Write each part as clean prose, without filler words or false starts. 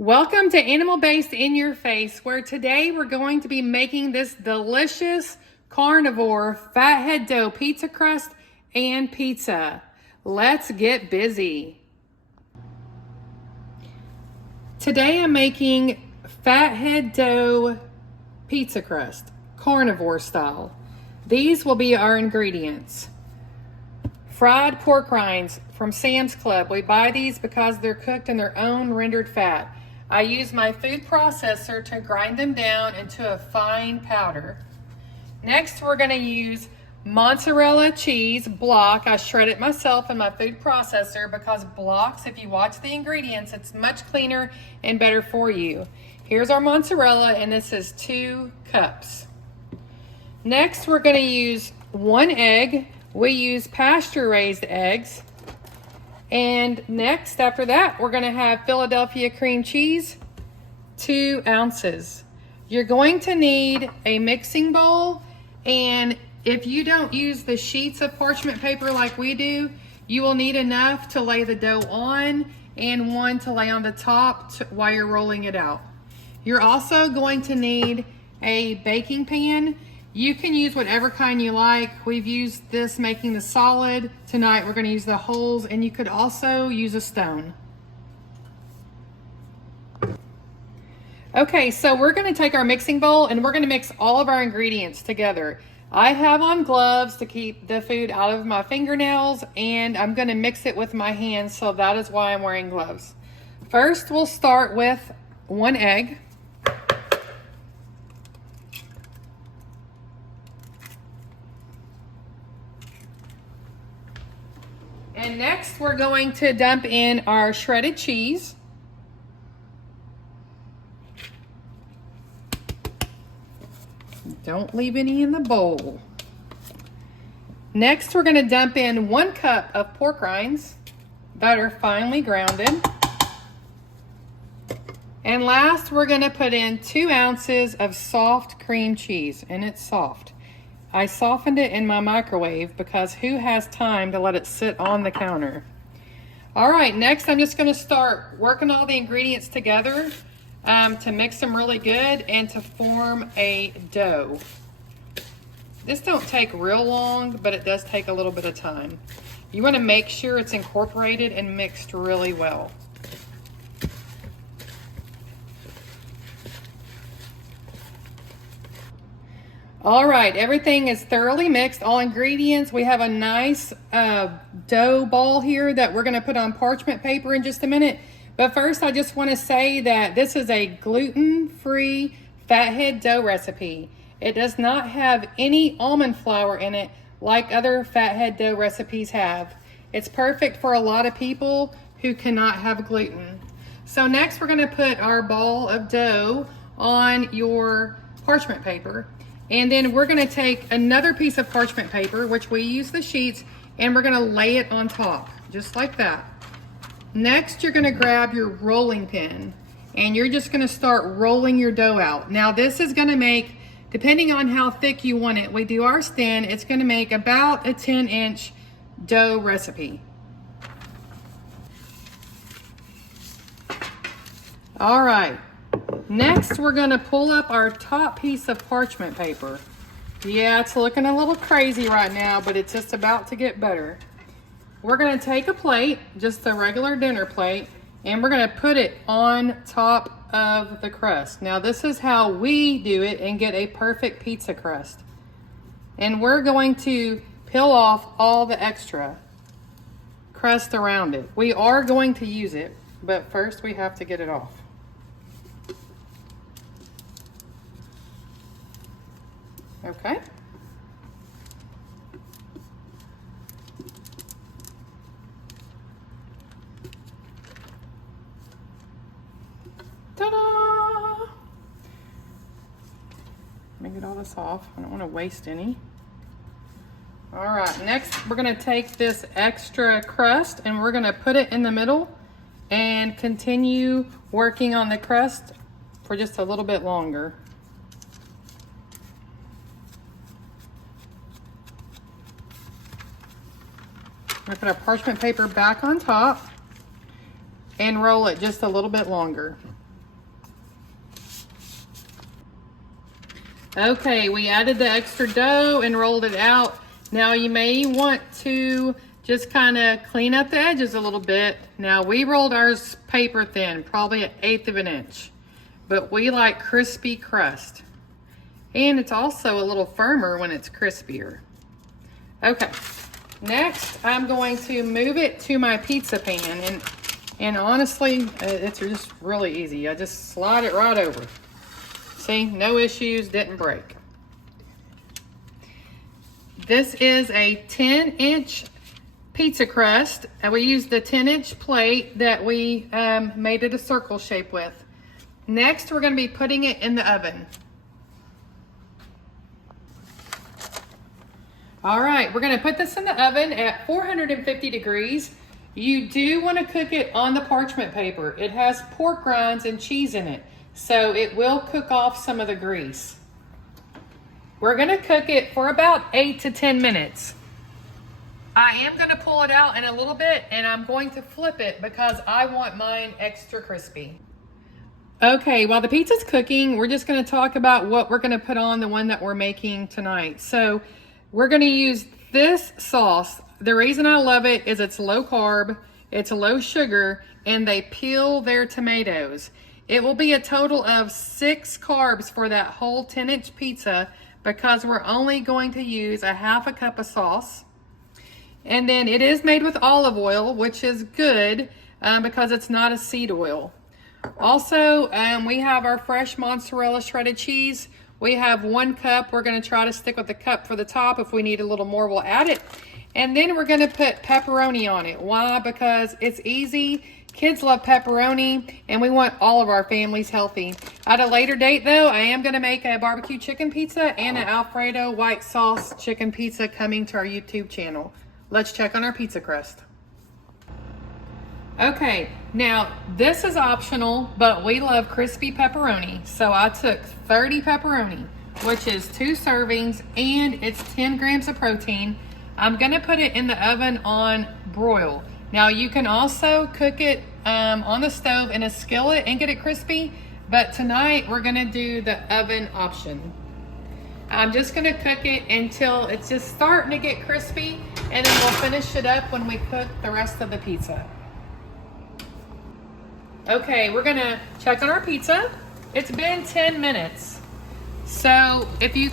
Welcome to AnimalBased in Your Face, where today we're going to be making this delicious carnivore fathead dough pizza crust and pizza. Let's get busy. Today I'm making fathead dough pizza crust, carnivore style. These will be our ingredients. Fried pork rinds from Sam's Club. We buy these because they're cooked in their own rendered fat. I use my food processor to grind them down into a fine powder. Next, we're going to use mozzarella cheese block. I shred it myself in my food processor because blocks, if you watch the ingredients, it's much cleaner and better for you. Here's our mozzarella, and this is 2 cups. Next, we're going to use 1 egg. We use pasture-raised eggs. And next, after that, we're going to have Philadelphia cream cheese, 2 ounces. You're going to need a mixing bowl, and if you don't use the sheets of parchment paper like we do, you will need enough to lay the dough on and one to lay on the top while you're rolling it out. You're also going to need a baking pan. You can use whatever kind you like. We've used this making the solid. Tonight we're going to use the holes, and you could also use a stone. Okay, so we're going to take our mixing bowl and we're going to mix all of our ingredients together. I have on gloves to keep the food out of my fingernails, and I'm going to mix it with my hands, so that is why I'm wearing gloves. First, we'll start with 1 egg. And next, we're going to dump in our shredded cheese. Don't leave any in the bowl. Next, we're going to dump in 1 cup of pork rinds that are finely grounded. And last, we're going to put in 2 ounces of soft cream cheese, and it's soft. I softened it in my microwave because who has time to let it sit on the counter? All right, next I'm just going to start working all the ingredients together to mix them really good and to form a dough. This don't take real long, but it does take a little bit of time. You want to make sure it's incorporated and mixed really well. All right, everything is thoroughly mixed, all ingredients. We have a nice dough ball here that we're gonna put on parchment paper in just a minute. But first, I just wanna say that this is a gluten-free fathead dough recipe. It does not have any almond flour in it like other fathead dough recipes have. It's perfect for a lot of people who cannot have gluten. So next, we're gonna put our ball of dough on your parchment paper. And then we're gonna take another piece of parchment paper, which we use the sheets, and we're gonna lay it on top, just like that. Next, you're gonna grab your rolling pin, and you're just gonna start rolling your dough out. Now this is gonna make, depending on how thick you want it, we do ours thin, it's gonna make about a 10-inch dough recipe. All right. Next, we're going to pull up our top piece of parchment paper. Yeah, it's looking a little crazy right now, but it's just about to get better. We're going to take a plate, just a regular dinner plate, and we're going to put it on top of the crust. Now, this is how we do it and get a perfect pizza crust. And we're going to peel off all the extra crust around it. We are going to use it, but first we have to get it off. Okay. Ta-da! Let me get all this off. I don't want to waste any. All right, next we're going to take this extra crust and we're going to put it in the middle and continue working on the crust for just a little bit longer. I'm gonna put our parchment paper back on top and roll it just a little bit longer. Okay, we added the extra dough and rolled it out. Now you may want to just kind of clean up the edges a little bit. Now we rolled ours paper thin, probably 1/8 of an inch, but we like crispy crust. And it's also a little firmer when it's crispier. Okay, next I'm going to move it to my pizza pan, and honestly, it's just really easy. I just slide it right over. See, no issues, didn't break. This is a 10-inch pizza crust. We used the 10-inch plate that we made it a circle shape with. Next, we're going to be putting it in the oven. All right, we're going to put this in the oven at 450 degrees. You do want to cook it on the parchment paper. It has pork rinds and cheese in it, so it will cook off some of the grease. We're going to cook it for about 8 to 10 minutes. I am going to pull it out in a little bit, and I'm going to flip it because I want mine extra crispy. Okay, while the pizza's cooking, we're just going to talk about what we're going to put on the one that we're making tonight. So we're going to use this sauce. The reason I love it is it's low carb, it's low sugar, and they peel their tomatoes. It will be a total of 6 carbs for that whole 10-inch pizza because we're only going to use a 1/2 cup of sauce. And then it is made with olive oil, which is good because it's not a seed oil. Also, we have our fresh mozzarella shredded cheese. We have 1 cup. We're going to try to stick with the cup for the top. If we need a little more, we'll add it. And then we're going to put pepperoni on it. Why? Because it's easy. Kids love pepperoni, and we want all of our families healthy. At a later date, though, I am going to make a barbecue chicken pizza and an Alfredo white sauce chicken pizza coming to our YouTube channel. Let's check on our pizza crust. Okay, now this is optional, but we love crispy pepperoni. So I took 30 pepperoni, which is 2 servings, and it's 10 grams of protein. I'm going to put it in the oven on broil. Now you can also cook it on the stove in a skillet and get it crispy, but tonight we're going to do the oven option. I'm just going to cook it until it's just starting to get crispy, and then we'll finish it up when we cook the rest of the pizza. Okay, we're going to check on our pizza. It's been 10 minutes. So if you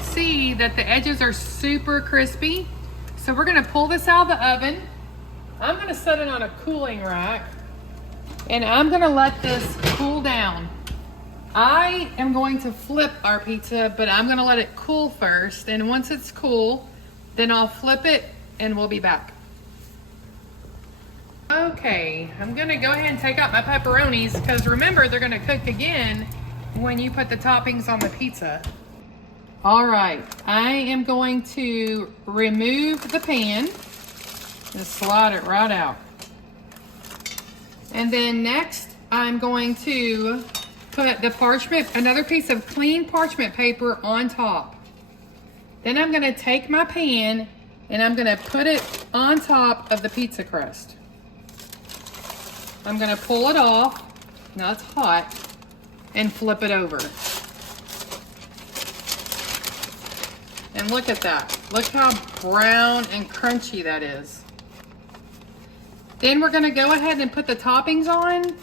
see that the edges are super crispy, so we're going to pull this out of the oven. I'm going to set it on a cooling rack, and I'm going to let this cool down. I am going to flip our pizza, but I'm going to let it cool first, and once it's cool, then I'll flip it and we'll be back. Okay, I'm going to go ahead and take out my pepperonis because remember, they're going to cook again when you put the toppings on the pizza. All right, I am going to remove the pan. Just slide it right out. And then next, I'm going to put the parchment, another piece of clean parchment paper on top. Then I'm going to take my pan and I'm going to put it on top of the pizza crust. I'm going to pull it off, now it's hot, and flip it over. And look at that. Look how brown and crunchy that is. Then we're going to go ahead and put the toppings on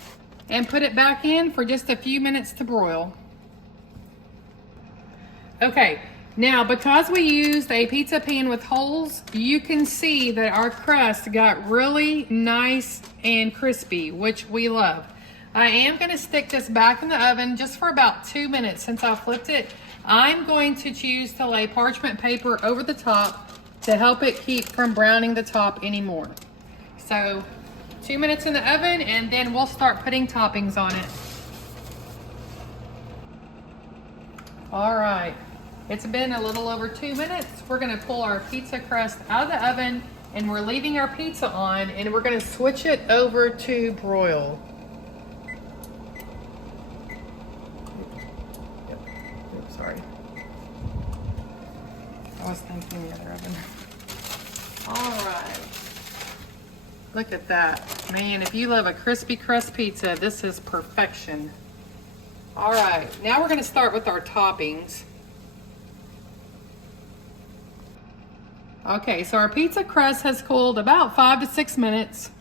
and put it back in for just a few minutes to broil. Okay, now because we used a pizza pan with holes, you can see that our crust got really nice and crispy, which we love. I am going to stick this back in the oven just for about 2 minutes since I flipped it. I'm going to choose to lay parchment paper over the top to help it keep from browning the top anymore. So 2 minutes in the oven, and then we'll start putting toppings on it. All right, it's been a little over 2 minutes. We're gonna pull our pizza crust out of the oven, and we're leaving our pizza on, and we're gonna switch it over to broil. Oops, sorry. I was thinking the other oven. All right. Look at that. Man, if you love a crispy crust pizza, this is perfection. All right, now we're gonna start with our toppings. Okay, so our pizza crust has cooled about 5 to 6 minutes.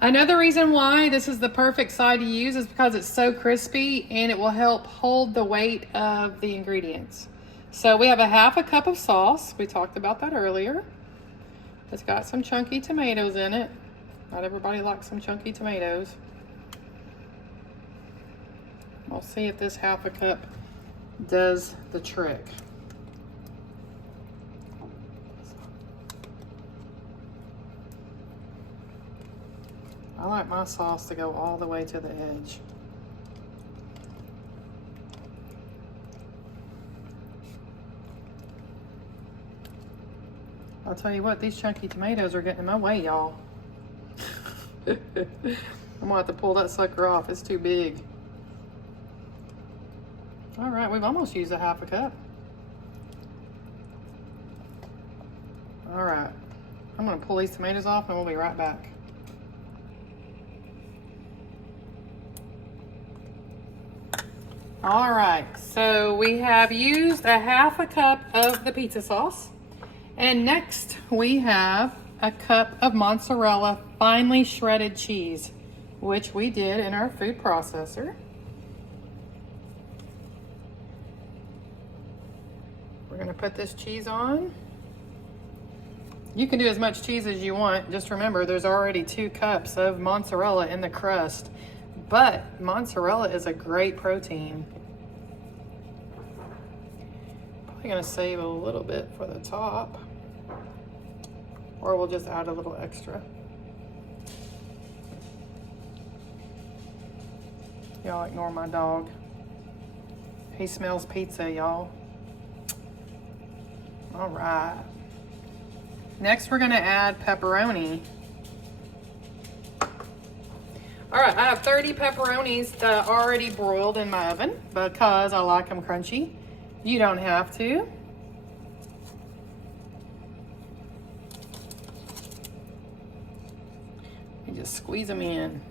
Another reason why this is the perfect side to use is because it's so crispy and it will help hold the weight of the ingredients. So we have a half a cup of sauce. We talked about that earlier. It's got some chunky tomatoes in it. Not everybody likes some chunky tomatoes. We'll see if this half a cup does the trick. I like my sauce to go all the way to the edge. I'll tell you what, these chunky tomatoes are getting in my way, y'all. I'm gonna have to pull that sucker off. It's too big. All right, we've almost used a half a cup. All right, I'm gonna pull these tomatoes off and we'll be right back. All right, so we have used a half a cup of the pizza sauce. And next we have a cup of mozzarella finely shredded cheese, which we did in our food processor. We're gonna put this cheese on. You can do as much cheese as you want. Just remember, there's already 2 cups of mozzarella in the crust. But mozzarella is a great protein. Probably gonna save a little bit for the top, or we'll just add a little extra. Y'all ignore my dog. He smells pizza, y'all. All right. Next, we're gonna add pepperoni. All right, I have 30 pepperonis that are already broiled in my oven because I like them crunchy. You don't have to. You just squeeze them in.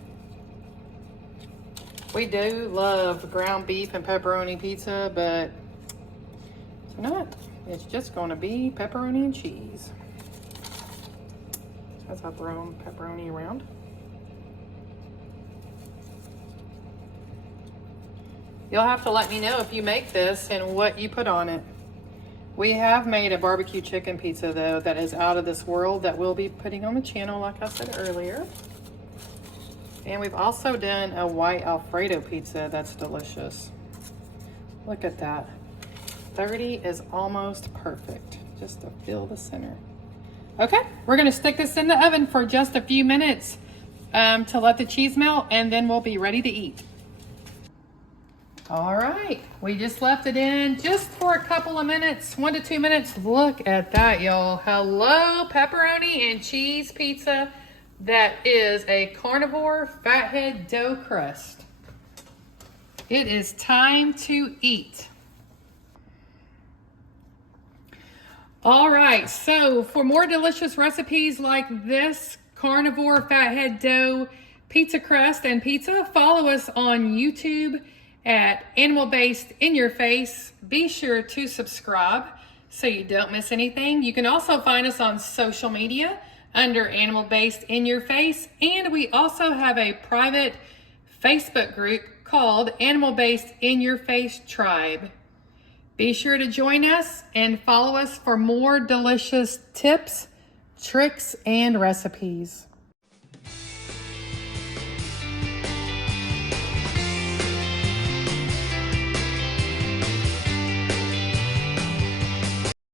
We do love ground beef and pepperoni pizza, but tonight it's just gonna be pepperoni and cheese. As I throw pepperoni around. You'll have to let me know if you make this and what you put on it. We have made a barbecue chicken pizza though that is out of this world that we'll be putting on the channel like I said earlier. And we've also done a white Alfredo pizza that's delicious. Look at that. 30 is almost perfect, just to fill the center. Okay, we're gonna stick this in the oven for just a few minutes to let the cheese melt, and then we'll be ready to eat. All right, we just left it in just for a couple of minutes, 1 to 2 minutes. Look at that, y'all. Hello, pepperoni and cheese pizza. That is a Carnivore fathead dough crust. It is time to eat. All right, so for more delicious recipes like this Carnivore fathead dough pizza crust and pizza, follow us on YouTube at AnimalBased in your face. Be sure to subscribe so you don't miss anything. You can also find us on social media under AnimalBased in your face, and we also have a private Facebook group called AnimalBased in your face tribe. Be sure to join us and follow us for more delicious tips, tricks, and recipes.